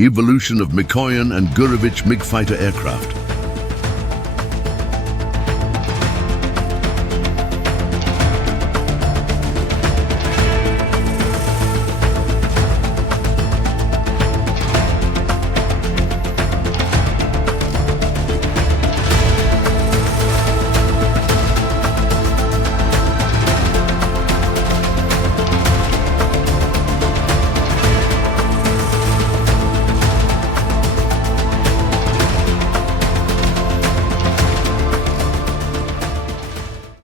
Evolution of Mikoyan and Gurevich MiG fighter aircraft.